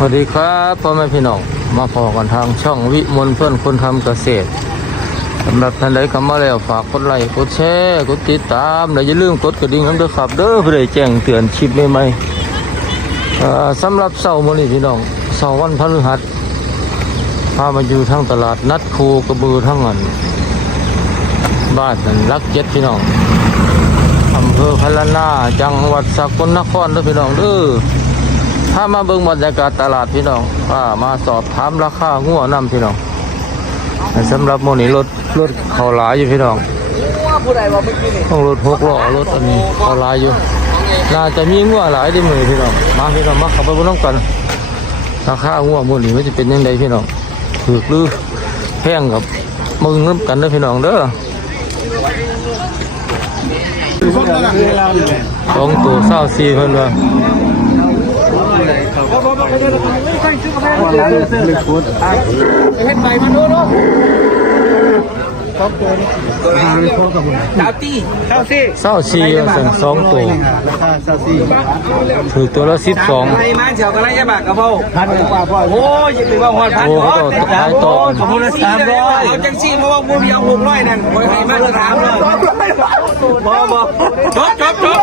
สวัสดีครับพ่อแม่พี่น้องมาพอกันทางช่องวิมลเพื่อนคนทำเกษตรสำหรับท่านใดเข้ามาแล้วฝากกดไลค์กดแชร์กดติดตามและอย่าลืมกดกระดิ่งน้ำเด้อครับเด้อเพื่อแจ้งเตือนคลิปใหม่ๆเอ่สำหรับเสาร์มื้อนี้พี่น้องเสาร์วันพฤหัสพามาอยู่ทางตลาดนัดครูกระบือทั้งอันบ้านนันรักเจ็ดพี่น้องอำเภอพะละนาจังหวัดสกลนครเด้อพี่น้องเด้อ ถ้ามาเบิ่งบรรยากาศตลาดพี่น้องว่ามาสอบถามราคาหัวน้ำพี่น้องสำหรับโมนี้รถรถเขาหลายอยู่พี่น้องต้องรถหกล้อรถอันนี้เขาหลายอยู่น่าจะมีงัวหลายได้มือพี่น้องมาพี่น้องมาขับไปบนน้ำกันราคางัวโมนี้มันจะเป็นยังไงพี่น้องถูกหรือแพงกับมึงน้ำกันเด้อพี่น้องเด้อสองตัวเศร้าสี่เพิ่นว่า ดาวตี้เท่าซี่เศร้าสี่สั่งสองตัวราคาซาซี่ถือตัวละสิบสองไอ้มาเฉียวกันไรยาบากกระเพาพันกว่าพ่อโอ้ยยังถือว่าหอดพันโอ้เขาต่อขายต่อสมมติสามร้อยเอาจังซี่เพราะว่ามูมีเอาหกร้อยนั่นโอ้ยให้มาสามร้อย บ่บ่จบจบจบ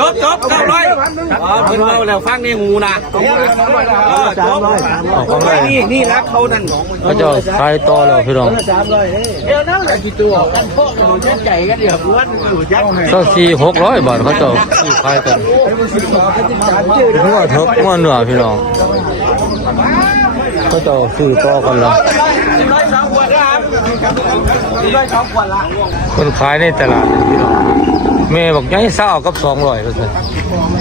จบจบเก้าร้อยอ๋อเพิ่นเล่าแล้วฟังในหูนะเออจบเอากำไรนี่นี่รักเขานั่นเขาจะขายต่อแล้วพี่น้องเดี๋ยวนั่งกี่ตัวกันพวกมันจะใจกันเดี๋ยวล้วนอยู่ยักษ์เศร้าสี่หกร้อยบาทเขาจะซื้อขายกันหัวเถิกหัวเหนือพี่น้องเขาจะซื้อต่อกันแล้ว ร้อยสองขวด คนขายในตลาดพี่น้องแม่บอกยังเศร้ากับสองร้อยเปอร์เซ็นต์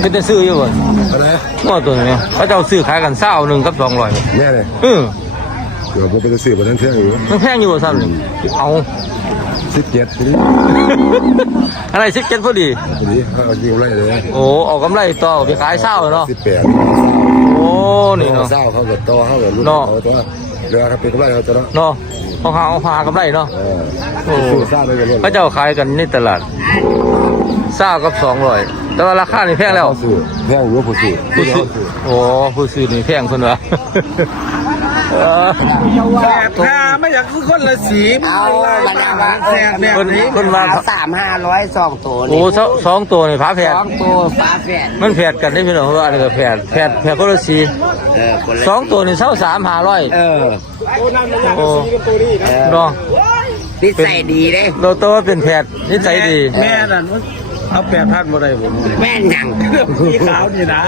คือจะซื้ออยู่บ่อะไรหัวตัวนี้เขาจะเอาซื้อขายกันเศร้าหนึ่งกับสองร้อยแน่เลยเออเดี๋ยวผมไปซื้อวันนั้นเที่ยงอยู่มันแพงอยู่บ่ซ้ำนี่เอาสิบเจ็ดอะไรสิบเจ็ดพอดีทีนี้เอาจริงไรเลยโอ้เอากำไรต่อไปขายเศร้าเนาะสิบแปดโอ้นี่เนาะเศร้าเขาเกิดโตเขาเกิดรุ่นเนาะเขาตัวเรือครับเป็นกำไรเขาตัวเนาะเนาะ เขาหาเอาหากำไรเนาะเออโอ้ซื้อเศร้าไปกันเลยเขาเจ้าขายกันในตลาดเศร้ากับสองร้อยแต่ว่าราคานี่แพงแล้วซื้อแพงอยู่ผู้ซื้อผู้ซื้อโอ้ผู้ซื้อนี่แพงคนวะเออแสบตาไม่อยากคือคนละสีเอาบรรดาว่าแสบเนี่ยคนนี้คนมาสามห้าร้อยสองตัวโอ้นี่สองสองตัวนี่ผาแผสดองตัวฟ้าแฝดมันแผดกันได้พี่น้องว่าอันนี้ก็แผดแผดแผดคนละสีเออคนละสองตัวนี่เท่าสามห้าร้อยเออ โอ้เนาะนิสัยดีเลยเราตัวว่าเป็นแผดนิสัยดี แม่นั่นเอาแปดพันบ่ได้ผมแม่นหยังพี่ขาวนี่นะ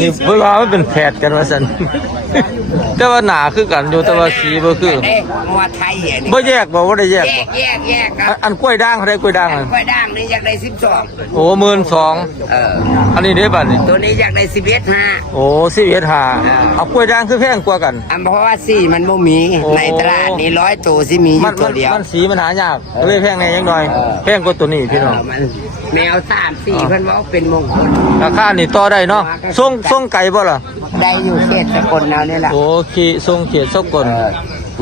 นี่เวลามันเป็นแผดกันว่าสันแต่ว่าหนาคือกันอยู่แต่ว่าสีบ่คือเอ๊ะงัวไทยอะนี่บ่แยกบ่ว่าได้แยแยกกบ่แยกแยกคอัรันบอันกล้วยด่างเขาได้กล้วยด่างอะกล้วยด่างนี่อยากได้สิบสองโอ้หมื่นสองเออ อันนี้ได้บัตรนี่ตัวนี้อยากได้สิบเอ็ดห้า โอ้สิบเอ็ดหาเอากล้วยด่างคือแพงกว่ากัน อันเพราะว่าสี่มันบ่มี โอ้ ในตลาดนี่ร้อยตัวสิมีอมัยู่นตัมัวนเดียว มันสีมันหายากก็เลยแพงแน่ยังหน่อย เออ แพงกว่าตัวนี้พี่น้องเออมันแมวสามสี่เพิ่นว่าเป็นมงคล ราคานี่ต่อได้เนาะส่งส่งไก่บ่ล่ะได้อยู่เขตสกลแล้วนี่แหละโอ้ขี่ส่งเขียดสกลเออ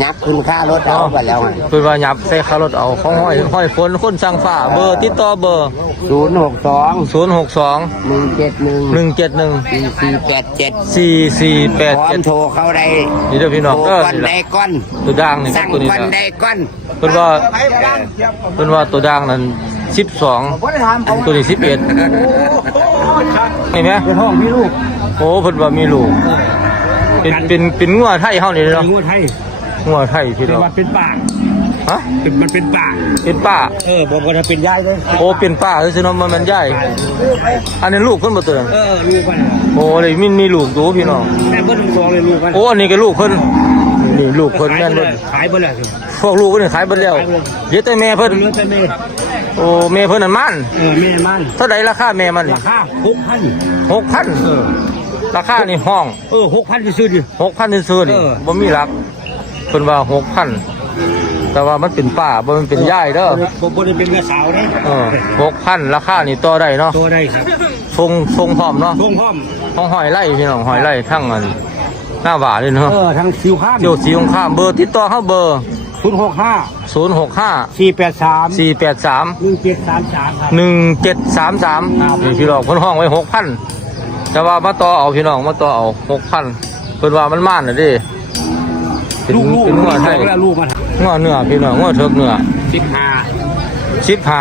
ยักคุณค่ารถเอาไปแล้วเพิ่นว่าหยับใส่คารถเอาของห้อยห้อยฝนคนสั่งฟ้าเบอร์ติดต่อเบอร์ ศูนย์หกสอง062 หนึ่งเจ็ดหนึ่ง171 สี่สี่แปดเจ็ดสี่สี่พแปดร้อเจ็มดโทรเข้าได้นี่เด้อพี่น้องโทรเด้อก้อนนี่ได้ล่ะก้อน ตัวด่างนี่ครัสั่บงตัวนี้ก้อนนะได้ก้อนเพิ่นว่าเพิ่นว่าตัวด่างนั้นสิบสองตัวนี้สิบเอ็ดเห็นไหมในห้องพี่ลูกโอ้เพิ่นว่ามีลูก เป็นเป็นเป็นงัวไทยเฮานี่เนาะงูไทยงัวไทยพี่แต่น้องว่าเป็นป่าฮะเป็นมันเป็นป่าเป็นป้า เออบอกว่าถ้าเป็นยายเลยโอ้เป็นป้าคือเนาะมันมันใหญ่ อันนี้ลูกเพิ่นบ่ตัวนั้นเออลูกมันโอ้เลยมีมีลูกอยู่พี่น้อง แม่เบิ้ลสองเลยลูกมันโอ้อันนี้ก็ลูกเพิ่นนี่ลูกเพิ่นแม่นเพิ่นขายเบิ้ลเลย พวกลูกเพิ่นขายเบิดแล้วเดี๋ยวแต่แม่เพิ่นเนื้อแต่แม่โอ้แม่เพิ่นนั่นมันเออแม่มันเท่าใดราคาแม่มันนี่ราคาหกพันหกพัน ราคานี่ห้องเออหกพันจะซื้อดิหกพันซื้อๆนี่เออบ่มีรักเพิ่นว่าหกพันแต่ว่ามันเป็นป้าบ่มันเป็นย่ายเด้อผมบริเป็นกระสาวนะเออหกพันราคานี่ต่อได้เนาะตัวได้ครับทรงทรงพร้อมเนาะทงห้อมห้องหอยไล่พี่น้องหอยไล่ทั้งอันหน้าหวาเลยเนาะเออทั้งซิวข้ามเที่ยวสีของข้ามเบอร์ติดต่อเฮาเบอร์ศูนย์หกห้า065สี่แปดสาม483หนึ่งเจ็ดสามสามครับหนึ่งเจ็ดสามสามนี่พี่น้องเพิ่นห้องไว้หกพัน แต่ว่ามาต่อเอาพี่น้องมาต่อเอาหกพันพิ่นว่ามันม่านน่ะเดิเป็นลูกลูกเป็นงัวไทยเวลาลูกมันงัวเนื้อพี่น้องงัวเถิกเนื้อสิบห้า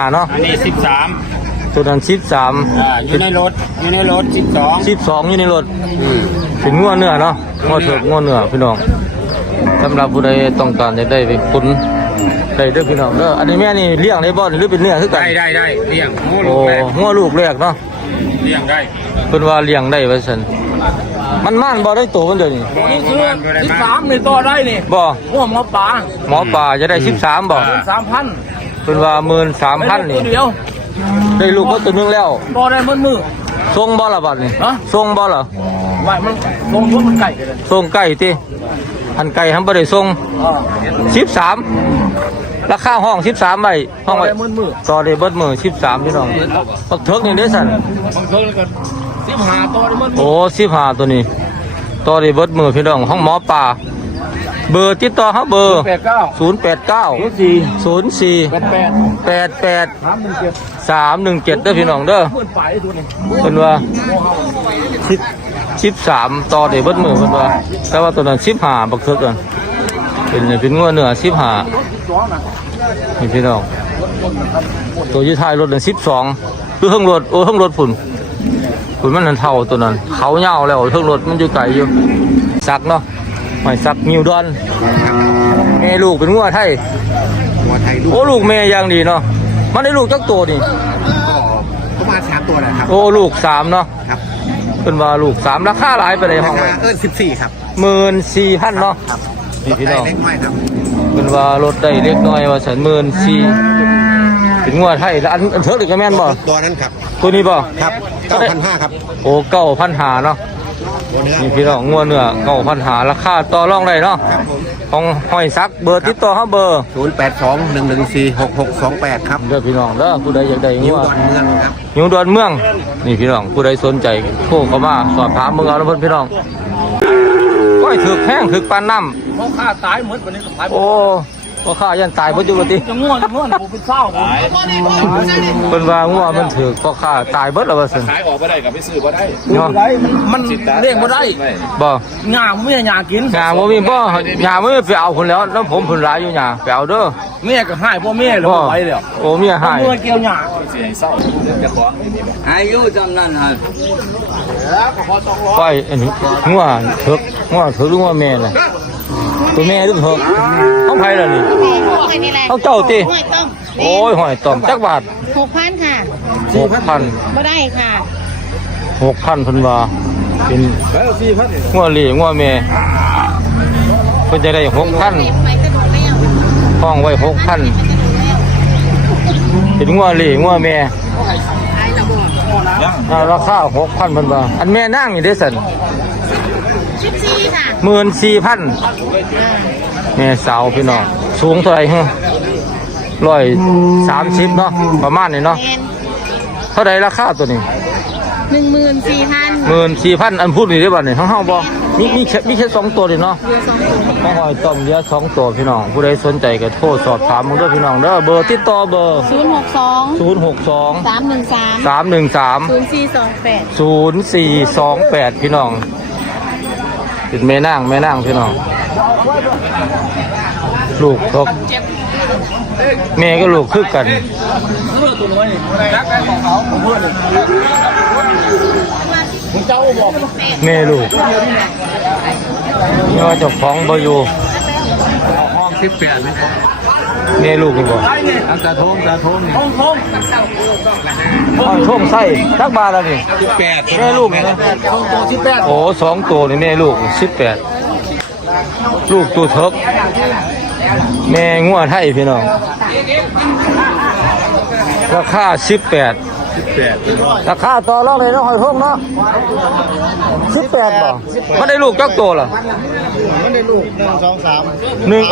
15เนาะอันนี้สิบสามตัวนั้น13อ่าอยู่ในรถอยู่ในรถสิบสอง12อยู่ในรถเป็นงัวเนื้อเนาะงัวเถิกงัวเนื้อพี่น้องสำหรับผู้ใดต้องการจะได้ไปคุ้นได้เด้อพี่น้องเด้ออันนี้แม่นี่เลี้ยงได้บ่หรือเป็นเนื้อคือกันได้ได้ได้เลี้ยงโอ้โอ้ลูกแรกงัวลูกแรกเนาะ เลี้ยงได้เพิ่นว่าเลี้ยงได้ว่าซั่นมันม่านบ่ได้โตมันเดี๋ยวนี้นี่คือสิบสามในต่อได้นี่บ่หัวหมอปลาหมอป่าจะได้13บ่สามพันเพิ่นว่า13,000นี่ตัวเดียวได้ลูกก็ตัวหนึงแล้วต่อได้มือมือส่งบ่ล่ะบัดนี้ฮะส่งบ่ล่ะไว้มันลงทุนมันไก่กันเลยส่งไก่ติ อันไก่ทำบ่ได้ส่งอ่า13ราคาห้อง13ไว้ห้องไว้ได้มือมือต่อได้เบิดมื้อ13พี่น้องบักเถิกนี่เด้สั่นบางคนก็สิบห้าต่อได้มือมือโอ้15ตัวนี้ต่อได้เบิดมื้อพี่น้องห้องหมอป่า เบอร์ติดต่อเฮาเบอร์ แปดเก้า089สี่04แปดแปด88 สามหนึ่งเจ็ด317เด้อพี่น้องเด้อหมื่นไปตัวนี้เพิ่นว่าสิบสิบสามต่อได้เบิดมือเพิ่นว่า แต่ว่าตัวนั้นสิบห้าบักเทิกกันเป็นเป็นงัวเนื้อสิบห้านี่พี่น้อง ตัวอยี่ท้ายรถนั้นสิบสองคือเครื่องรถโอ้เครื่องรถฝุ่นฝุ่นมันนั่นเท่าตัวนั้น เขาเงาแล้วเครื่องรถมันอยู่ไกลอยู่สักเนาะ ไม่สักนิวดอนแม่ลูกเป็นงัวไทย หัวไทยลูกโอ้ลูกแม่อย่างดีเนาะมันได้ลูกจักตัวนี่ก็ประมาณสามตัวนะครับ โอ้ลูกสามเนาะครับเป็นว่าลูกสามราคาหลายไปเลยห้องราคาเอิ้นสิบสี่ครับหมื่นสี่พันเนาะนี่พี่น้องเล็กน้อยครับเป็นว่ารถได้เล็กน้อยว่าฉันหมื่นสี่เป็นงวดไทยแล้วอันอันเทิร์กหรือก็แม่นบ่ตัวนั้นครับตัวนี้บ่ครับเก้าพันห้าครับโอ้เก้าพันหาเนาะตัวเนื้อนี่พี่น้องงวดเนื้อเก้าพันหาราคาต่อรองได้เนาะครับผมของห้อยซักเบอร์ติดต่อเขาเบอร์ศูนย์แปดสองหนึ่งหนึ่งสี่หกหกสองแปดครับเด้อพี่น้องเด้อผู้ใดอยากได้งนิ้ววดดอนเมืองครับอยู่ดอนเมือง นี่พี่น้องผู้ใดสนใจโทรเข้ามาสอบถามเมืองเอาแล้วเพิ่นพี่น้องก้อยถึกแห้งถึกปานน้ำ เขาฆ่าตายเหมือนวันนี้ก็ตายโอ้ พ่อข้ายันตายบ่อยู่บ่ติจะง่วงง่วงผมเป็นเศร้าผมเพิ่นว่างัวมันถือพ่อข้าตายเบิดแล้วว่าซั่นขายออกมาได้กับไปซื้อมาได้เนาะได้มันเรียกบ่ได้บ่งามไม่อยากกินหญ้าบ่มีบ่หญ้าบ่มีไปเอาพุ่นแล้วแล้วผมพุ่นหลายอยู่หญ้าไปเอาเด้อแม่ก็ให้พ่อแม่เลยบ่ไปแล้วโอ้เมียหายเมื่อเกี่ยวหยาเสียเศร้าจะขออายุจำนั้นฮะไปอันนี้งัวเถิกงัวเถิกหรืองัวแม่น่ะ ตัวแม่หรือเถิกของไผล่ะนี่เอาเจ้าติห้อยต้มโอ้ยหอยต่อมจักบาทหกพันค่ะ6,000บ่ได้ค่ะ6,000เพิ่นว่าเป็นงัวเหลี่งัวแม่เพิ่นจะได้6,000ไปกระโดดแล้วห้องไว้6,000เป็นงัวเหลี่งัวแม่ไอ้ระบบอ่าราคา6,000เพิ่นว่าอันแม่นางนี่เด้อซั่นชิปซี่ค่ะ หมื่นสี่พันแม่สาวพี่น้องสูงเท่าไหร่ฮะร้อยสามสิบเนาะประมาณนี้เนาะเป็นเท่าไหร่ราคาตัวนี้หนึ่งหมื่นสี่พันหมื่นสี่พันอันพูดนี่ได้บ่เนี่ยห้องห้องบ่มีมีแค่มีแค่สองตัวเลยเนาะเดือนสองตัวห้องหอยต้มเยอะสองตัวพี่น้อง ผู้ใดสนใจก็โทรสอบถามมึงเด้อพี่น้องเด้อเบอร์ติดต่อเบอร์ศูนย์หกสองศูนย์หกสองสามหนึ่งสามสามหนึ่งสามศูนย์สี่สองแปดศูนย์สี่สองแปดพี่น้อง เป็นแม่นางแม่นางพี่น้องลูกทกแม่ก็ลูกคือกันตันนักได้ของเขาผมเพื่อนนี่มึงเจ้าบอกแม่ลูกนี่ว่าเจ้าของบอยู่ห้องที่แปด แม่ลูกนี่บ่ไอ้นี่ตาทงตาทงทงทงอ้าวช่วงไส้ทักบาทแล้วนี่สิบแปดแม่ลูกนี่นะทงตัวสิบแปดโอ้สองตัวนี่แม่ลูกสิบแปดลูกตัวเทิกแม่งัวไทยพี่น้องราคาสิบแปด ราคาต่อรองเลยเนาะหอยทงเนาะสิบแปดบ่มันได้ลูกจักตัวเหรอมันได้ลูกหนึ่งสองสามหนึ่ง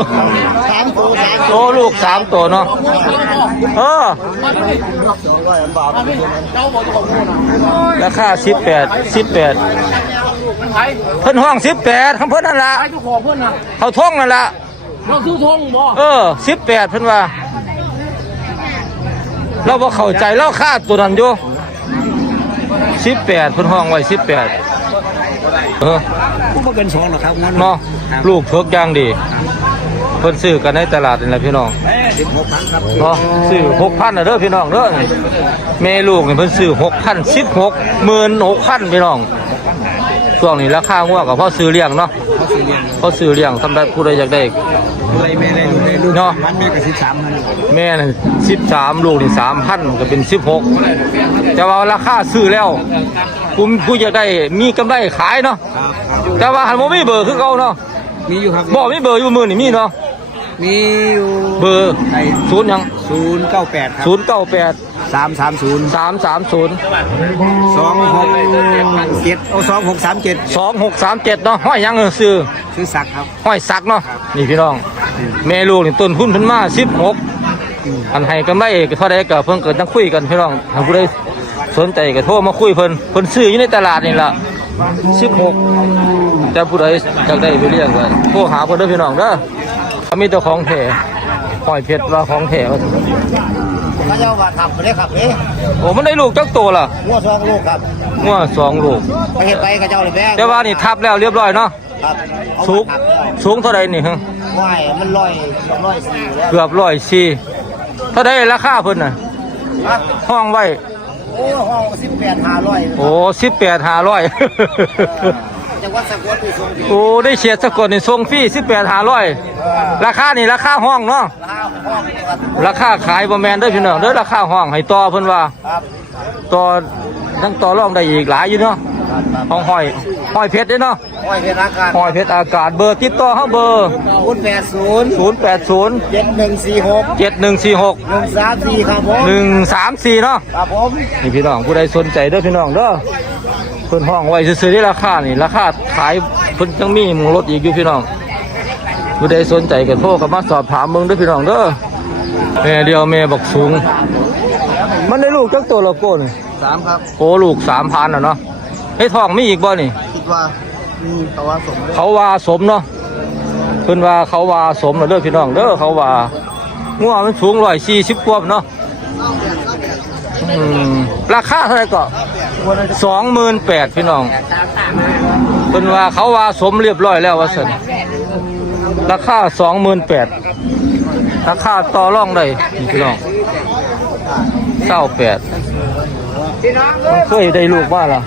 สามตัวสามโอ้ลูกสามตัวเนาะเออราคาสิบแปดสิบแปดไอ้เพิ่นห้องสิบแปดคำเพิ่นนั่นละไอ้เจ้าของเพื่อนนะเขาท่องนั่นละเราซื้อทงบ่เออสิบแปดเพิ่นว่า เราบ่เข้าใจเราค่าตัวนั้นอยู่สิบแปดเพิ่นห้องไว้สิบแปดเออผู้บ่เกินสองหรอกครับงั้นเนาะลูกเพิกอย่างดี เพิ่นซื้อกันในตลาดนี่แหละพี่น้องสิบหกพันครับเนาะซื้อหกพันนะเด้อพี่น้องเด้อนี่แม่ลูกนี่เพิ่นซื้อหกพันสิบหกหมื่นหกพันพี่น้องช่วงนี้ราคางัวกับพ่อซื้อเลี้ยงเนาะ เขาสี่เลี้ยงพ่อซื้อเลี้ยงทำได้ผู้ใดอยากได้อะไรแม่ได้ลูกได้ลูกเนาะวันแม่ก็สิบสามพันแม่น่ะสิบสามลูกนี่สามพันก็เป็นสิบหกแต่ว่าราคาซื้อแล้วกูผู้อยากได้มีกำไรขายเนาะครับครับแต่ว่าหันบ่มีเบอร์คือเก่าเนาะมีอยู่ครับบ่มีเบอร์อยู่มือนี่มีเนาะ มีอยู่เบอร์ไอ้ศูนย์หยังศูนย์เก้าแปดครับศูนย์เก้าแปดสามสามศูนย์สามสามศูนย์สองหกเจ็ดโอ้สองหกสามเจ็ดสองหกสามเจ็ดเนาะห้อยหยังเออซื้อชื่อศักดิ์ครับห้อยสักเนาะนี่พี่น้องแม่ลูกนี่ต้นทุนเพิ่นมาสิบหกอันให้กำไรก็เท่าใดก็เพิ่นเกิดจังคุยกันพี่น้องถ้าผู้ใดสนใจก็โทรมาคุยเพิ่นเพิ่นซื้ออยู่ในตลาดนี่ล่ะสิบหกแต่ผู้ใดอยากได้ไปเลี้ยงก็โทรหาเพิ่นเด้อพี่น้องเด้อถ้า มีแต่ของแท้ห้อยเพชรว่าของแท้ว่าพระเจ้าว่าขับไปเลยครับนี่โอ้มันได้ลูกจักตัวล่ะงัวสองลูกครับงัวสองลูกไปเห็ดไปกับเจ้าเลยแบงแต่ว่านี่ทับแล้วเรียบร้อยเนาะครับเอาสูงมาขับแล้วสูงเท่าใดนี่ฮะว่ายมันลอยลอยสี่แล้วเกือบร้อยสี่เท่าใดราคาเพิ่นน่ะฮะห้องไว้โอ้ห้องสิบแปดห้าร้อยโอ้สิบแปดห้าร้อย จังหวัดสกลนี่ส่งที่โอ้ได้เฉียดสะกดในทรงฟรี่สิบแปดห้าร้อยราคานี่ราคาห้องเนาะห้าห้องครับราคาขายบ่แมนเด้อพี่น้องเด้อราคาห้องให้ต่อเพิ่นว่าครับต่อทั้งต่อรองได้อีกหลายอยู่เนาะห้องห้อยห้อยเพชรเด้อเนาะห้อยเป็นอากาศห้อยเพชรอากาศเบอร์ติดต่อเฮาเบอร์ศูนย์แปดศูนย์080 เจ็ดหนึ่งสี่หก7146 หนึ่งสามสี่ครับผม134เนาะ ครับผม นี่พี่น้องผู้ใดสนใจเด้อพี่น้องเด้อเพิ่นห้องไว้ซื้อๆได้ราคานี่ราคาขายเพิ่นยังมีหมึงรถอีกอยู่พี่น้องผู้ใดสนใจก็โทรเข้ามาสอบถามเบิ่งเด้อพี่น้องเด้อแม่เดียวแม่บักสูง มันได้ลูกจักตัวละโก้นี่สามครับโอ้ลูก3,000น่ะเนาะให้ทองมีอีกบ่นี่ คิดว่ามีภาวะสมเลยเขาว่าสมเนาะเพิ่นว่าเขาว่าสมน่ะเด้อพี่น้องเด้อเขาว่างัวมันสูง140กว่าเนาะ อืมราคาเท่าไหร่ก็สองหมื่นแปดพี่น้องเป็นว่าเขาว่าสมเรียบร้อยแล้วว่าสันราคาสองหมื่นแปดราคาต่อรองได้พี่น้องเศร้าแปด เคยได้ลูกว่าล่ะ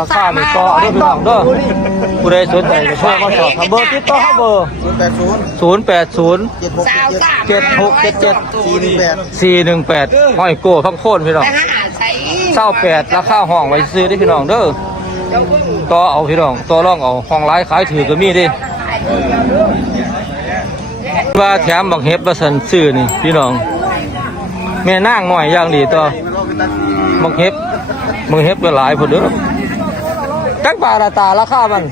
ราคาไม่ต่อเด้อพี่น้องเด้อผู้ใดสนใจก็โทรมาสอบถามเบอร์ติดต่อเขาเบอร์ศูนย์แปดศูนย์ศูนย์แปดศูนย์เจ็ดหกเจ็ดเจ็ดหกเจ็ดเจ็ดสี่หนึ่งแปดสี่หนึ่งแปดห้อยโก้พังโค่นพี่น้องเศร้าแปดราคาห้องไว้ซื้อได้พี่น้องเด้อต่อเอาพี่น้องต่อรองเอาห้องร้ายขายถือก็มีเดิว่าแถมบักเห็บประสันซื้อนี่พี่น้องแม่นางหน่อยอย่างดีต่อ บักเห็บบักเห็บก็หลายพอเด้อจักบาทละตาราคามัน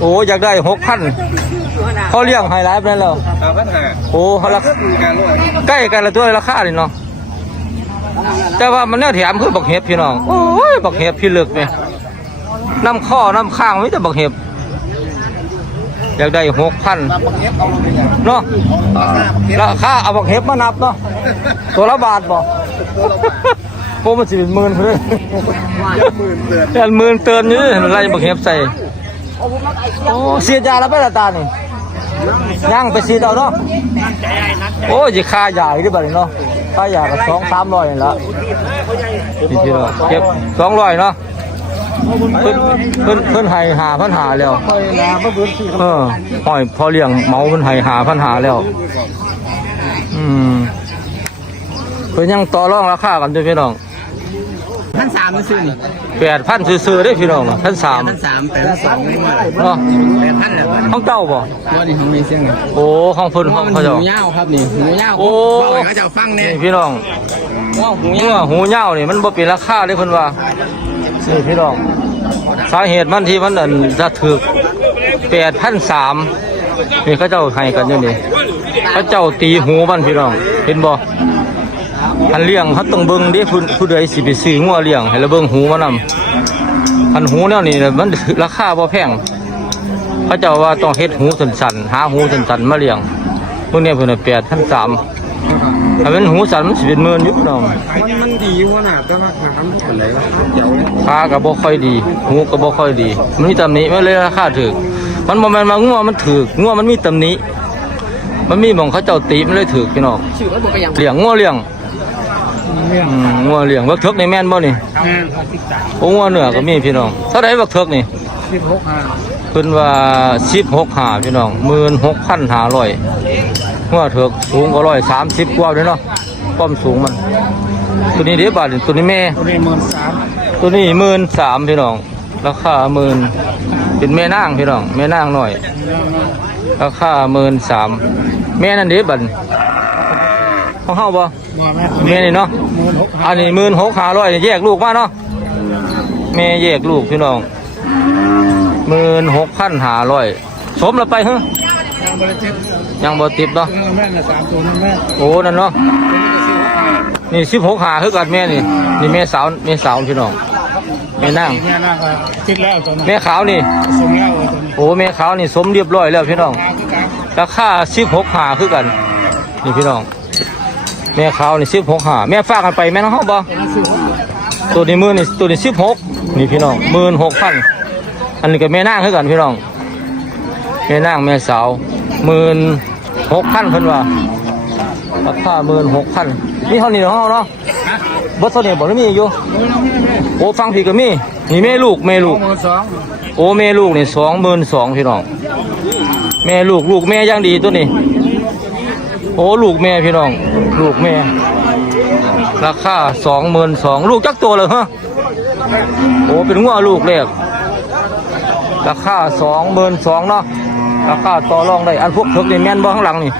โอ้อยากได้หกพันเขาเลี้ยงไฮไลท์ไปแล้วเอาโอ้เขาลดใกล้กันละตัวราคานี่เนาะแต่ว่ามันเนี่ยแถมคือบักเห็บพี่น้องโอ้ยบักเห็บพี่เลึกไหมน้ำข้อน้ำข้างไมแต่บักเห็บ อยากได้หกพันบักเอฟเอาลงไปอย่างเนาะราคาบักเอฟราคาเอาบักเห็บมานับเนาะตัวละบาทบ่โอ้มันสิเป็นหมื่นเลยเป็นหมื่นเตือนนี่มันไล่บักเห็บใส่โอ้เสียยาแล้วไปละตานี่ย่างไปสีดเอาเนาะโอ้ยจะค่าใหญ่ด้วยบัดนี้เนาะค่าใหญ่ก็สองสามร้อยนี่ละนี่พี่เนาะเก็บสองร้อยเนาะ เพิ่นเพิ่นเพิ่นให้หาพันหาแล้วเออหอยพอเลี้ยงเมาเพิ่นให้หาพันหาแล้ว อืมเพิ่นยังต่อรองราคากันด้วยพี่น้องพันสามมันซื้อนี่แปดพันซื้อๆได้อพี่น้องพันสามพันสามแปดพันสองไม่หมดเนาะแปดพันแหละห้องเจ้าบ่ตัวนี้ของไม่เสียงเลยโอ้ห้องเพิ่นห้องมันเขาหูเจ้ายาวครับนี่หูยาวโอ้บอกให้เขาจะฟังเนี่ยนี่พี่น้องว่าหูเมื่อหูเหย้านี่มันบ่เป็นราคาเลยเพิ่นว่า นี่พี่น้อง สาเหตุมันที่มันอันจะถึกแปดพันสามนี่เขาเจ้าให้กันอยู่นี่เขาเจ้าตีหูมันพี่น้อง เห็นบ่อันเลี้ยงเขาต้องเบิ่งเด้ผู้ผู้ใดสิไปซื้องัวเลี้ยงให้เราเบิ่งหูมันนำอันหูแนวนี้น่มันราคาบ่แพงเขาเจ้าว่าต้องเฮ็ดหูสันๆหาหูสันๆมาเลี้ยงพวกเนี้ยเพิ่นน่ะ8,300 ถ้าเป็นหูสันมันสิเป็นหมื่นอยู่พี่น้องมันมันดีขนาดแต่ว่าน้ำเป็นไรล่ะเดี๋ยวขาก็บ่ค่อยดี หูก็บ่ค่อยดี มันมีตำหนิมันเลยราคาถูกมันบ่แม่นว่างัวมันถูกงัวมันมีตำหนิมันมีหม่องเขาเจ้าตีมันเลยถูกพี่น้องเลี้ยงงัวเลี้ยงอืมงัวเลี้ยงบักเถิกนี่แม่นบ่นี่โอ้งัวเหนือก็มีพี่น้องเท่าใดบักเถิกนี่ เพิ่นว่า16หาพี่น้อง16,500งัวเถิกสูงก็130กว่าเด้อเนาะความสูงมัน ตัวนี้เด้บาทนี่ตัวนี้แม่ ตัวนี้หมื่นสามตัวนี้หมื่นสามพี่น้อง ราคาหมื่นเป็นแม่นางพี่น้องแม่นางหน่อย ราคาหมื่นสามแม่นั่นเด้บันของเฮาบ่มาแม่แม่นี่เนาะหมื่นหกอันนี้หมื่นหกห้าร้อยแยกลูกมาเนาะแม่แยกลูกพี่น้อง หมื่นหกพันห้าร้อยสมแล้วไปฮะยังบริจิตยังบ่ติดเนาะแม่น่ะสามตัวนั่นแม่โอ้นั่นเนาะนี่สิบหกหาคือกันแม่นี่นี่แม่สาวแม่สาวพี่น้องแม่นางแม่น่าก็คิดแล้วตัวนี้แม่ขาวนี่โอ้แม่ขาวนี่สมเรียบร้อยแล้วพี่น้องราคาสิบหกหาคือกัน นี่พี่น้องแม่ขาวนี่สิบหกหาแม่ฝากกันไปแม่น้องเฮาบ่ตัวนี้มือนี่ตัวนี้สิบหกนี่พี่น้องหมื่นหกพัน อันนี้ก็แม่นางคือกันพี่น้องแม่นางแม่สาวหมื่นหกพันเพิ่นว่าราคาหมื่นหกพันนี่เท่านี้เนาะเนาะบ่เท่านี้บ่ได้มีอยู่โอ้ฟังพี่ก็มีนี่แม่ลูกแม่ลูกโอ้แม่ลูกนี่สองหมื่นสองพี่น้องแม่ลูกลูกแม่ยังดีตัวนี้โอ้ลูกแม่พี่น้อง ลูกแม่ ราคาสองหมื่นสองลูกจักตัวเลยฮะโอ้เป็นงัวลูกแรก ราคาสองหมื่นสองเนาะราคาต่อรองได้อันพวกเถิกนี่แม่นบ่ข้างหลังนี่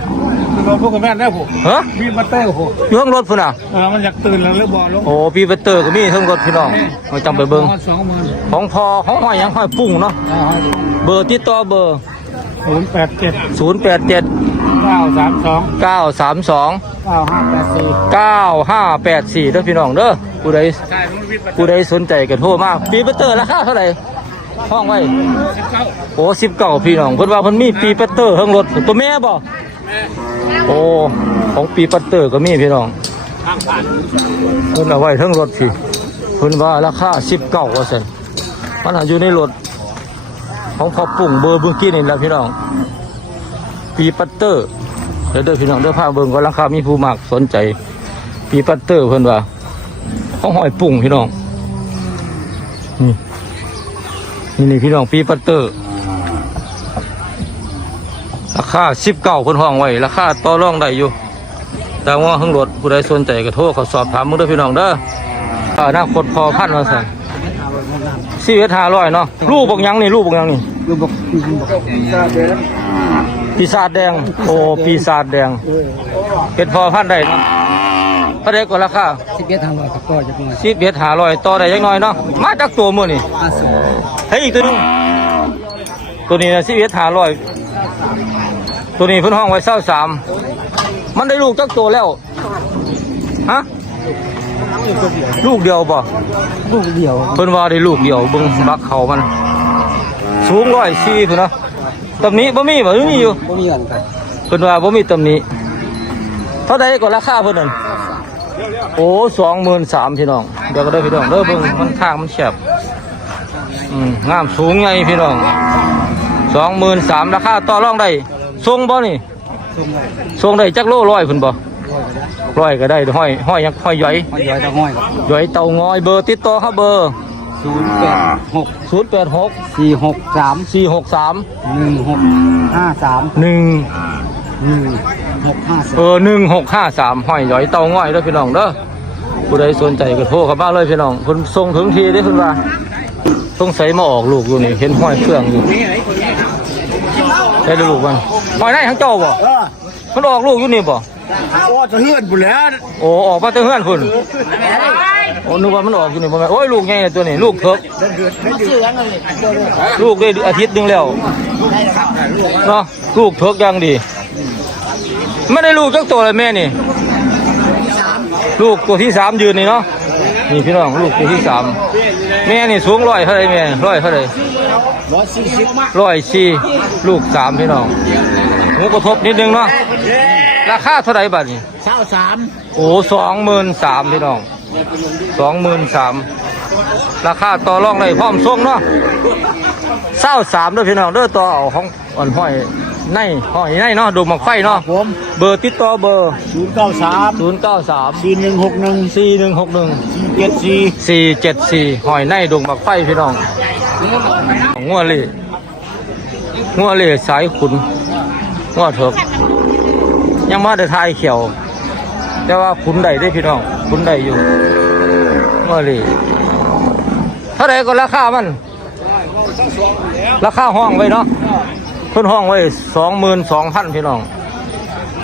คือเราพวกกับแม่ได้ผมเฮ้พี่มาเต้ผมอยู่ข้างรถพุ่นน่ะเออมันอยากตื่นแล้วหรือบอลลงโอ้ปีเปเตอร์ก็มีเทั้งรถพี่น้องเราจำไปเบิ่งสองหมื่นของพอของหอยหยังหอยปุ้งเนาะเบอร์ติดต่อเบอร์ศูนย์แปดเจ็ดศูนย์แปดเจ็ดเก้าสามสองเก้าสามสองเก้าห้าแปดสี่เก้าห้าแปดสี่เด้อพี่น้องเด้อผู้ใดใช่มันวิทย์ผู้ใดสนใจก็โทรมาปีเปเตอร์ราคาเท่าไหร่ ห้องไว้สิบเก้าโอ้สิบเก้าพี่น้องเพิ่นว่าเพิ่นมีปีเปเตอร์ทั้งรถตัวแม่บ่โอ้ของปีเปเตอร์ก็มีพี่น้องเพิ่นเอาไว้ทั้งรถพี่เพิ่นว่าราคาสิบเก้าว่าซั่นมันหาอยู่ในรถของพอปุ่งเบอร์เมื่อกี้นี่แหละพี่น้องปีปัตเตอร์เดี๋ยวเด้อพี่น้องเด้อพาเบิ่งก็ราคามีผู้มากสนใจปีปัตเตอร์เพิ่นว่าของหอยปุ่งพี่น้องนี่ นี่นี่พี่น้องปีปัตเตอร์ราคาสิบเก้าเพิ่นห้องไว้ราคาต่อรองได้อยู่ แต่ว่าข้างรถผู้ใดสนใจก็โทรเขาสอบถามมึงด้อพี่น้องเด้ออนาคตพอพันมาสั่นสี่เวทห้าร้อยเนาะลูกบอกยังนี่ลูกบอกยังนี่ดูบอกปีศาจแดง โอ้ปีศาจแดงเป็นพอพันได้เนาะ เท่าไดก็ราคาสิบเอ็ดทางลอยกับก็จะเป็นสิบเอ็ดหาร้อยต่อได้ยังน้อยเนาะมาจากตัวมือนี่ห้าสิบเฮ้ยอีกตัวหนึงตัวนี้นะสิบเอ็ดหาร้อยตัวนี้เพิ่นห้องไว้เศร้าสามมันได้ลูกจักตัวแล้วฮะลูกเดียวบ่ลูกเดียวเพิ่นว่าได้ลูกเดียวเบิ่งบักเขามัน สูงร้อยสี่พุ่นเนาะตำหนี้บ่มีบ่หรือมีอยู่บ่มีเงินครับเพิ่นว่าบ่มีตำหนิเท่าใดก็ราคาเพิ่นนั่น โอ้สองหมื่นสามพี่น้อง เดี๋ยวก็ได้อพี่น้องเด้อเบิ่งมันทางมันแคบอืมงามสูงใหญ่พี่น้องสองหมื่นสามราคาต่อรองได้ส่งบ่นี่ส่งได้จักโลร้อยเพิ่นบ่ร้อยก็ได้ห้อยห้อยยังห้อยย่อยมาย้อยตะห้อยครับย่อยเตางอยเบอร์ติดต่อครับเบอร์ศูนย์แปดหกศูนย์แปดหกสี่หกสามสี่หกสามหนึ่งหกห้าสามหนึ่ง หนึ่งหกห้าสามเออหนึ่งหกห้าสามห้อยย่อยเตาง่อยเด้อพี่น้องเด้อผู้ใดสนใจก็โทรเข้ามาเลยพี่น้องคนส่งถึงทีได้อเพิ่นว่าต้องใส่มาออกลูกอยู่นี่เห็นห้อยเครื่องอยู่ใช่ลูกมันห้อยได้ทั้งเจ้าบ่มันออกลูกอยู่นี่บ่โอ้จะเฮือนบุแล้วโอ้ออกมาแต่เฮือนพุ่นโอ้นึกว่ามันออกอยู่นี่บ่แม่นโอ้ยลูกใหญ่เลยตัวนี้ลูกเถิกลูกได้อาทิตย์หนึงแล้วเนาะลูกเถิกอยังดี ไม่ได้ลูกจักตัวเลยแม่นี่ ลูกตัวที่สามยืนนี่เนาะนี่พี่น้องลูกตัวที่สามแม่นี่สูงร้อยเท่าไรแม่ร้อยเท่าไรร้อยสี่สิบร้อยสี่ลูกสามพี่น้องหูกระทบนิดนึงเนาะราคาเท่าไหร่บัดนี้เช้าสามโอ้สองหมื่นสามพี่น้องสองหมื่นสามราคาต่อรองได้พร้อมส่งเนาะเศร้าสามเด้อพี่น้องเด้อต่อเอาของอ่อนห้อย ในห้อยในเนาะดูหมักไฟเนาะผมเบอร์ติดต่อเบอร์ ศูนย์เก้าสามศูนย์เก้าสามสี่หนึ่งหกหนึ่งสี่หนึ่งหกหนึ่งเจ็ดสี่สี่เจ็ดสี่หอยในดงบักไฟพี่น้องงัวเล่งัวเล่สายขุนงัวเถิกยังมาได้ทายเขียว แต่ว่าขุนใดได้พี่น้องขุนใดอยู่งัวเล่เท่าไรก็ราคามัน ราคาห้องไว้เนาะ เพิ่นห้องไว้สองหมื่นสองพันพี่น้อง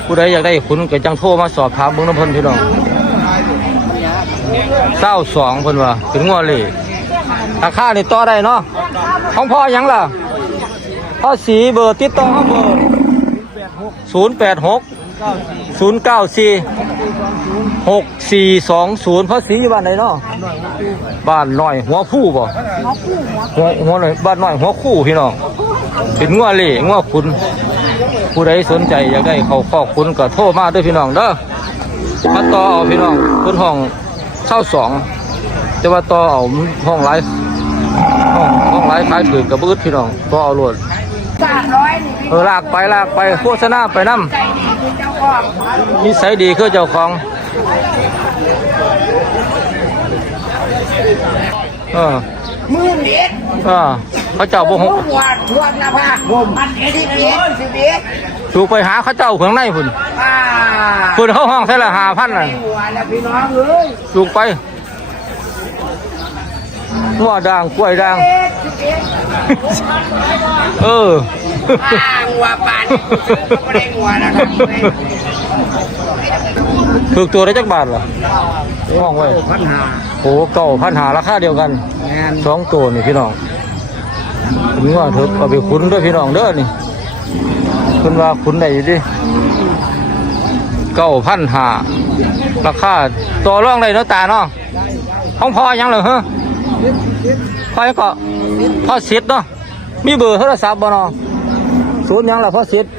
ผู้ใดอยากได้ขุนก็จังโทรมาสอบถามเบิ่งน้ำเพิ่นพี่น้องเศร้าสองคนว่าถึงงัวเลยราคาในต่อได้เนาะของพ่อยังล่ะพ่อสีเบอร์ติดต่อเขาเบอร์ศูนย์แปดหกศูนย์เก้าสี่หกสี่สองศูนย์พ่อสีอยู่บ้านไหนเนาะบ้านหน่อยหัวคู่บ่หัวหัวหน่อยบ้านหน่อยหัวคู่พี่น้อง เป็นงัวเล่งัวคุณผู้ใดสนใจอยากได้เขาขอบคุณก็โทรมาด้วยพี่น้องเด้อมาต่อเอาพี่น้องคนห้องเช่าสองแต่ว่าต่อเอาห้องไลฟ์ห้องห้องไลฟ์ขายถือกับบืดพี่น้องต่อเอาโลดเออลากไปลากไปโฆษณาไปน้ำนิสัยดีคือเจ้าของเออมือเด็ดเออ เขาเจ้าบ่หกหัวทวนนะพ่ะผมมันเอ็ดสิบเอ็ดสิบเอ็ดถูกไปหาเขาเจ้าข้างในพุ่นอ่าพุ่นเขาห้องใส่ละหาพันน่ะหัวแล้วพี่น้องเอ้ยถูกไปหัวด่างกล้วยด่าง เอ็ดสิบเอ็ดเอออ่าหัวปานไม่ได้หัวนะครับถูกตัวได้จักบาทเหรอห้องไว้ปัญหาโอ้เก่าพันหาราคาเดียวกันแม่นสองตัวนี่พี่น้อง ผมว่าเถอะเอาไปคุ้นด้วยพี่น้องเด้อนี่คุณว่าคุ้นได้อยู่ดิเก้าพันหาราคาตัวร่องได้เนาะตาเนาะห้องพอยังเหรอฮะพอยังก็พอสิทธิ์เนาะมีเบอร์โทรศัพท์บ่เนาะศูนย์ยังล่ะพอสิทธิ์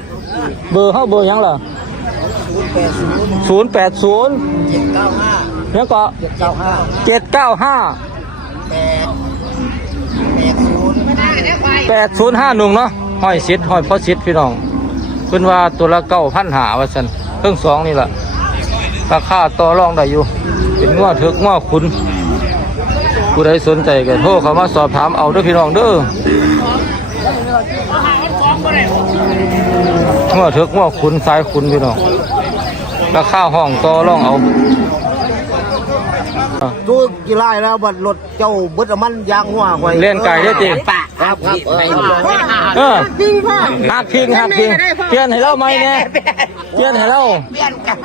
เบอร์เขาเบอร์ยังล่ะศูนย์แปดศูนย์เจ็ดเก้าห้าแล้วก็เจ็ดเก้าห้าเจ็ดเก้าห้าแปดแปดศูนย์ แปดศูนย์ห้าหนึ่งเนาะห้อยสิทธิ์ห้อยพ่อสิทธิ์พี่น้องเพิ่นว่าตัวละเก้าพันหาว่าสันเครื่องสองนี่แหละราคาต่อรองได้อยู่ เป็นง้อเถือกง้อคุณผู้ใดสนใจก็โทรเข้ามาสอบถามเอาเด้อพี่น้องเด้อง้อเถือกง้อคุณสายคุณพี่น้องราคาห้องต่อรองเอาตู้กี่ไร่แล้วบัดรถเจ้าบึดมันยางหัวไว้เล่นไก่ได้อติปะ ครับครับเออหักพิงหักพิงเปลี่ยนให้เราไหมเนี่ยเปลี่ยนให้เราเปลี่ยนกัน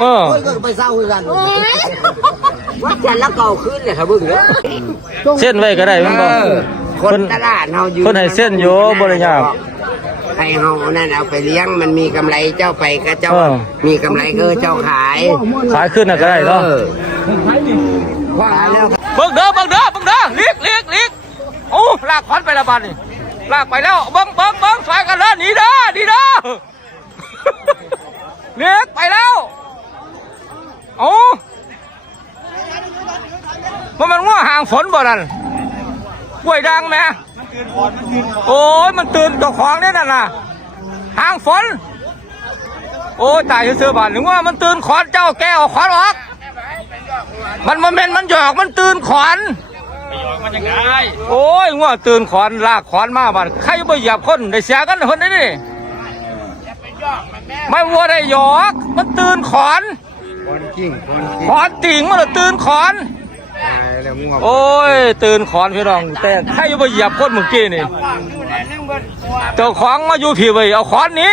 เออโอ้ยก็ไปเศร้าคือกันว่าฉันแล้วเก่าขึ้นเลยครับเบิ่งเด้อเส้นไว้ก็ได้แมันบ่คนตลาดเฮาอยู่เพิ่นให้เส้นอยู่บ่ได้ยากให้เฮานั่นเอาไปเลี้ยงมันมีกำไรเจ้าไปก็เจ้าเออมีกำไรก็เจ้าขาย ขายขึ้นน่ะก็ได้เนาะออว่าแล้วเบิ่งเด้อเบิ่งเด้อเบิ่งเด้อลีกลีกลีก โอ้ลากควันไปและบาดนี่ลากไปแล้วเบิ่งเบิ่งเบิ่งสายกันเด้อหนีเด้อหนีเด้อลีกไปแล้วโอ้มันมันง่วห่างฝนบ่นั่นกล้วยดังแม่โอ้ยมันตื่นเจ้าของนี่นั่นน่ะห่างฝน โอ้ยตายเสือบานหรือว่ามันตื่นขอนเจ้าแกเอาขอนออก มันมันเป็นมันหยอกมันตื่นขอนมัน โอ้ยงัวตื่นขอนลากขอนมาบ้านใครบ่เหยียบคนได้เสียกันคนนี้นี่ไม่วัวได้หยอก มันตื่นขอนคนจริงคนจริงขอนติ่งมันน่ะตื่นขอนแล้วงัวโอ้ย ตื่นขอนพี่น้อง แต่ใครบ่เหยียบคนเมื่อกี้นี่เจ้าของมาอยู่พี่ไว้เอาขอนหนี้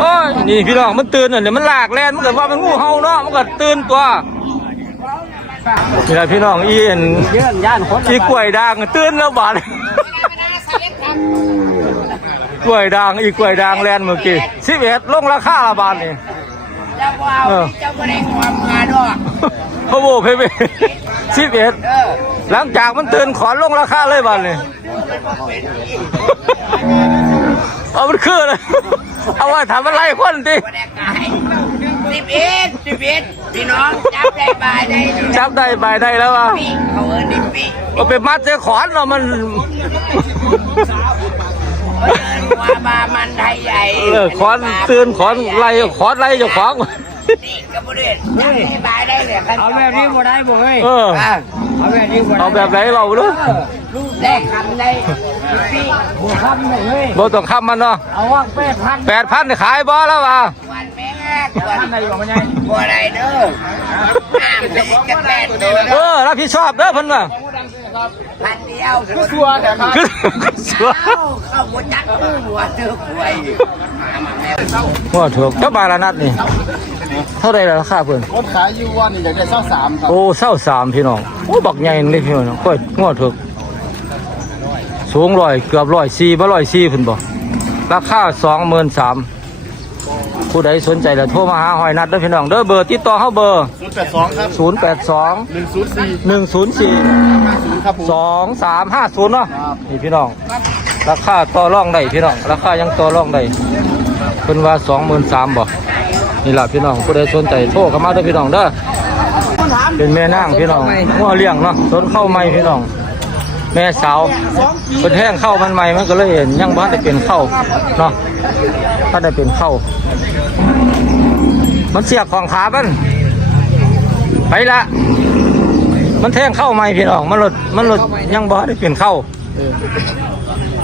โอ้ยนี่พี่น้องมันตื่นน่ะเนี่ยมันลากแลนมันก็ว่ามันงูเห่าเนาะมันก็ตื่นตัว นี่แหละพี่น้องอีเอ็นเยื่อนย่านคนอีกล้วยด่างตื่นแล้วบาดกล้วยด่างอีกกล้วยด่างแลนเมื่อกี้สิบเอ็ดลงราคาละบาทนี่เจ้าบ่าวเจ้าบ่ได้ความงานดอกพะโบเพเบสิบเอ็ดเออหลังจากมันตื่นขอนลงราคาเลยบาทนี่เอามันคือเลยเอาว่าทำอะไรคนดิสิบเอ็ดสิบเอ็ด พี่น้องจับได้บายได้จับได้ใบได้แล้วว่ะปีเขาเอิ้นดิปีเอาไปมัดเจ้ขอนเนาะมันเอิ้นว่ามามันไทยใหญ่เออขอนตื่นขอนไล่ขอนไล่เจ้าของนี่กระบุเดชจับได้บายได้เลยเอาแบบนี้บ่ได้บ่เฮ้ยเออเอาแบบนี้บ่เอาแบบไหนเราเนาะลูกได้คำได้ปีบ่คำเลยเฮ้ยบ่ต้องคำมันเนาะเอาว่าแปดพันแปดพันขายบ่แล้วว่ะวันแม่ วันไหนบอกว่าไงบ่ได้เด้อห้ามเลยจะแปดตัวเอเด้ออรับผิดชอบเด้อเพิ่นว่าพันเดียวคือสัวแต่ครับคือสัวเข้าเข้าบ่จักตู้หัวเด้อป่วยว่าถูกเจ้าบาลานัดนี่ เท่าไรราคาเพิ่นรถขายอยู่วันนี้อยากได้เศร้าสามครับ โอ้เศร้าสามพี่น้อง โอ้บักใหญ่เลยพี่น้องก็งอถูกสูงร้อยเกือบร้อยสี่บ่ร้อยสี่เพิ่นบอกราคาสองหมื่นสาม ผู้ใดสนใจแล้วโทรมาหาหอยนัดเด้อพี่น้องเด้อเบอร์ติดต่อเฮาเบอร์ ศูนย์แปดสองครับศูนย์แปดสองหนึ่งศูนย์สี่หนึ่งศูนย์สี่ห้าศูนย์ครับผมสองสามห้าศูนย์เนาะนี่พี่น้อง ราคาต่อรองได้พี่น้อง ราคายังต่อรองได้เพิ่นว่าสองหมื่นสามบ่นี่ล่ะพี่น้องผู้ใดสนใจโทรเข้ามาเด้อพี่น้องเด้อเป็นแม่นางพี่น้องงัวเลี้ยงเนาะสนเข้าใหม่พี่น้อง แม่สาวเป็นแห้งเข้ามันใหม่มันก็เลยเห็นยังบ้านได้เป็นเข้าเนาะ ถ้าได้เป็นเข้า มันเสียบของขามัน ไปละ มันแทงเข้าใหม่พี่น้อง มันหลด มันหลดยังบ่ได้เปลี่ยนเข้า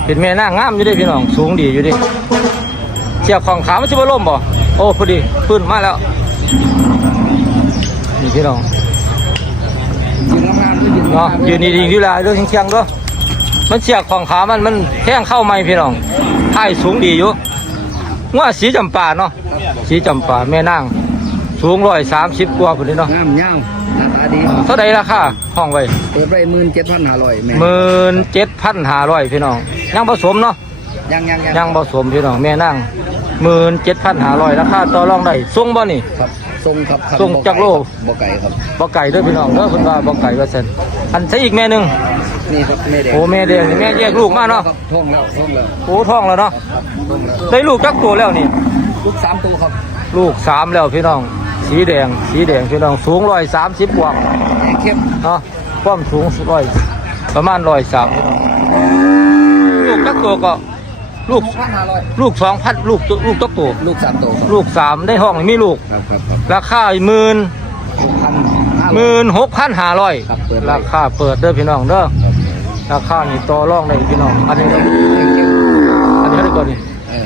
เป็นแม่นางงามอยู่ดิพี่น้อง สูงดีอยู่ดิเสียบของขามันจะมาล่มบ่ โอ้พอดีพื้นมาแล้ว นี่พี่น้องเนาะยืนดีๆดีละเรื่องเชียงๆด้วยมันเสียบของขามันมันแทงเข้าใหม่พี่น้องท้ายสูงดีอยู่ ว่าสีจำปาเนาะสีจำปาแม่นางสูงร้อยสามสิบกว่าพอดีเนาะงามยาวหน้าตาดีเท่าใดราคาห้องไว้เปิดไปหมื่นเจ็ดพันห้าร้อยแม่หมื่นเจ็ดพันห้าร้อยพี่น้องยังผสมเนาะยังยังยังยังผสมพี่น้องแม่นั่งหมื่นเจ็ดพันห้าร้อยราคาต่อรองได้ส่งบ่นี่ครับทรงครับครับทรงจักรโลบ่ไก่ครับบ่ไก่เด้วยพี่น้องเด้อเพิ่นว่าบ่ไก่ว่าซั่นอันใช้อีกแม่หนึง นี่ครับแม่แดงโอ้แม่แดงนี่แม่แยกลูกมาเนาะครับท่องแล้วท่องแล้วโอ้ท้องแล้วเนาะท่องแล้วได้ลูกจักตัวแล้วนี่ ลูกสามตัวครับลูกสามแล้วพี่น้อง สีแดง สีแดงพี่น้องสูงร้อยสามสิบกว่าแดงเข้มเนาะความสูงร้อยประมาณร้อยสามลูกจักตัวก็ ลูกพันห้าร้อยลูกสองพันลูกตัวลูกจักตัวลูกสามตัวครับลูกสามได้ห้องมีลูก ครับครับครับราคาหมื่นพันห้าหมื่นหกพันห้าร้อยครับเปิดไว้ราคาเปิดเด้อพี่น้องเด้อ ราคานี่ต่อรองได้พี่น้อง อันนี้เราอันนี้เท่าไหร่ก่อนนี่เออ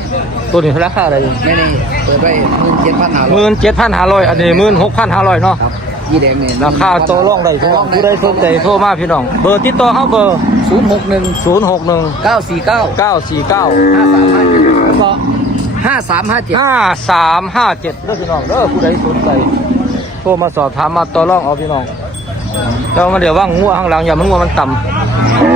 ตัวนี้ราคาอะไรไม่นี่เปิดไปหมื่นเจ็ดพันห้าหร้อยมื่นเจ็ดพันห้าร้อยอันนี้หมื่นหกพันห้าร้อยเนาะครับยี่แดงเนี่ยราคาต่อรองได้พี่น้องผู้ใดสนใจโทรมาพี่น้อง เบอร์ติดต่อเขาเบอร์ศูนย์หกหนึ่งศูนย์หกหนึ่งเก้าสี่เก้าเก้าสี่เก้าห้าสามห้าเจ็ดห้าสามห้าเจ็ดเด้อพี่น้องเด้อผู้ใดสนใจโทรมาสอบถามมาต่อรองเอาพี่น้องแล้วมาเดี๋ยวว่างงัวข้างหลังอย่ามันงัวมันต่ำ